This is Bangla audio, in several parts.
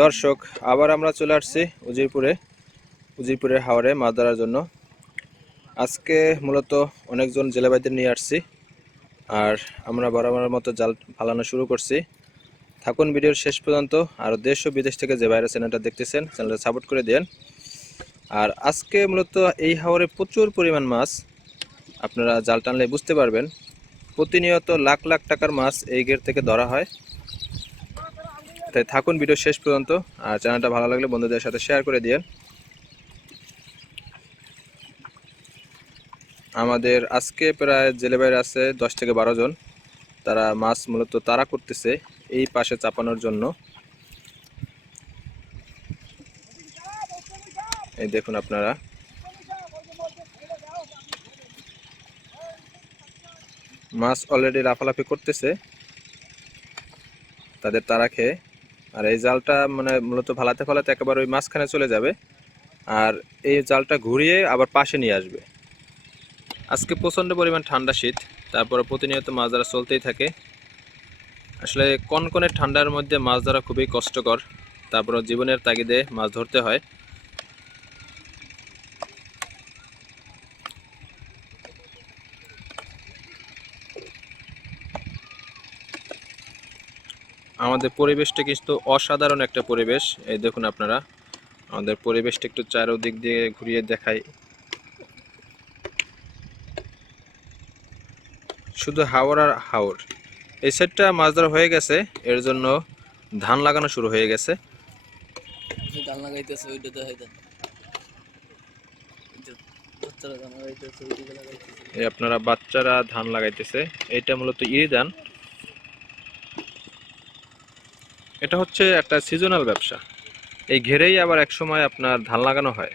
দর্শক, আবার আমরা চলে আসছি উজিরপুরে, উজিরপুরের হাওড়ে মাছ ধরার জন্য। আজকে মূলত অনেকজন জেলেবাইদের নিয়ে আসছি, আর আমরা বরাবরের মতো জাল ফালানো শুরু করছি। থাকুন ভিডিওর শেষ পর্যন্ত, আর দেশ ও বিদেশ থেকে যে বাইরে চ্যানেলটা দেখতেছেন, চ্যানেলটা সাপোর্ট করে দেন আর আজকে মূলত এই হাওরে প্রচুর পরিমাণ মাছ আপনারা জাল টানলে বুঝতে পারবেন। প্রতিনিয়ত লাখ লাখ টাকার মাছ এই গেট থেকে ধরা হয়। তাই থাকুন ভিডিও শেষ পর্যন্ত আর চ্যানেলটা ভালো লাগলে বন্ধুদের সাথে শেয়ার করে দিন আমাদের আজকে প্রায় জেলে বাইরে আছে দশ থেকে বারো জন। তারা মাছ মূলত তারা করতেছে এই পাশে চাপানোর জন্য। এই দেখুন আপনারা। মাছ অলরেডি লাফালাফি করতেছে। তাদের তারা খেয়ে। আর এই জালটা মানে মূলত ফালাতে ফালাতে একেবারে ওই মাঝখানে চলে যাবে। আর এই জালটা ঘুরিয়ে আবার পাশে নিয়ে আসবে। আজকে প্রচণ্ড পরিমাণ ঠান্ডা শীত। তারপরে প্রতিনিয়ত মাছ ধরা চলতেই থাকে। আসলে কনকনে ঠান্ডার মধ্যে মাছ ধরা খুবই কষ্টকর। তারপরে জীবনের তাগিদে মাছ ধরতে হয়। আমাদের পরিবেশটা কিন্তু অসাধারণ একটা পরিবেশ। এই দেখুন আপনারা আমাদের পরিবেশটা একটু চারোদিক দিয়ে ঘুরিয়ে দেখাই। শুধু হাওর আর হাওর। এই সাইডটা মাছ ধরা হয়ে গেছে এর জন্য ধান লাগানো শুরু হয়ে গেছে। ধান লাগাইতেছে ওইটা তো আপনারা বাচ্চারা ধান লাগাইতেছে এটা মূলত ইরি ধান এটা হচ্ছে একটা সিজনাল ব্যবসা। এই ঘেরেই আবার এক সময় আপনার ধান লাগানো হয়।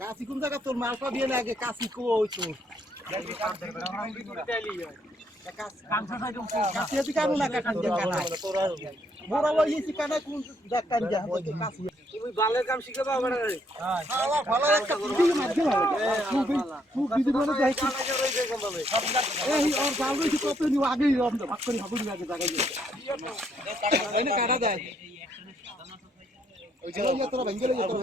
কাশি কোন জায়গা তোর মাল পাবি না আগে কাশি কো তোর? তুমি বালের কাম শিখে পাবো না ভালো একটা এই ওর জাল রইছে কত নি আগে ভাগ করি ভাগ আগে জায়গায় কাটা দেয় ওই যে তোরা ভেঙ্গে লই তোরা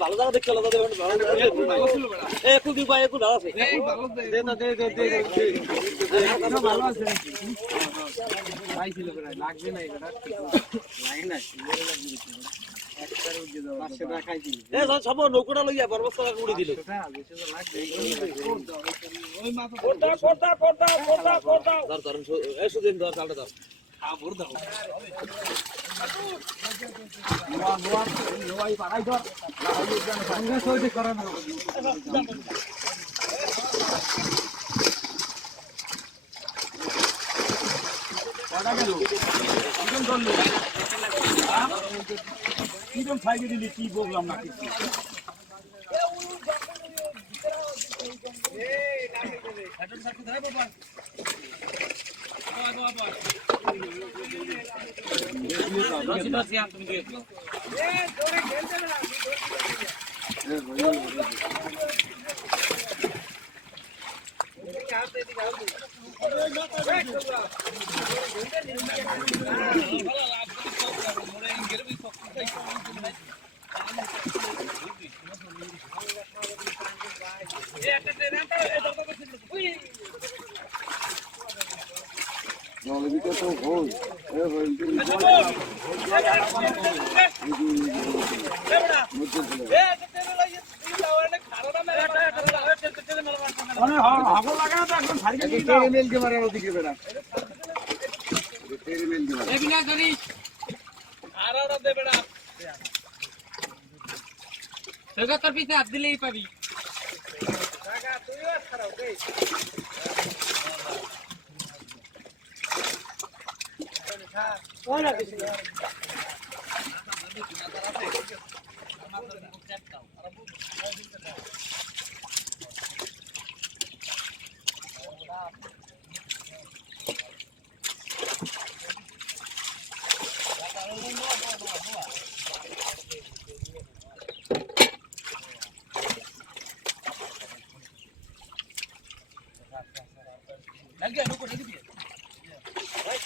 ভালো জায়গা দেখতে হলো এ কুদি ভাই একটু ভালো আছে দে না দে দে দে ভালো আছে এ সব নৌকোটা লইয়া বরবস্তা উড়ি দিল সুদিন ধর ধর কিরম সাইডে দিলি কি বললাম না কিছু কোথায় বাবা লাগে না তো একদম তেরে পিছে হাত দিলেই পাবি দাও দে তেরে তে ওই ছাড় গাড়ি দাও দে দাও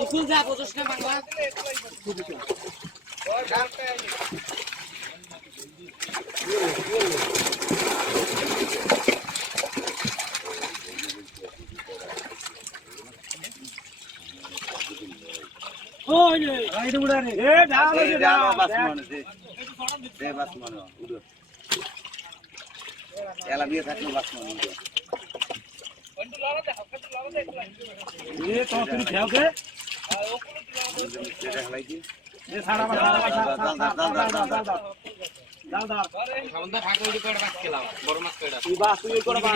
উকুল যা বুঝছ না বাংলা রাইড উড়া রে এ ডাল হইছে ডাল বাস মানে দে বাস মানে উড়ো এলা বিয়ে থাকলে বাস মানে উড়ো এ তো তুমি খেও কে? তেরে হলাই কি? এ সারা বা সারা বা সারা দাল দাল দাল দাল দাল দাল খাবন দা ভাগ হইলে কয়টা বাদ খেলাম বড় মাছ কয়টা তুই বাস তুই করে বাস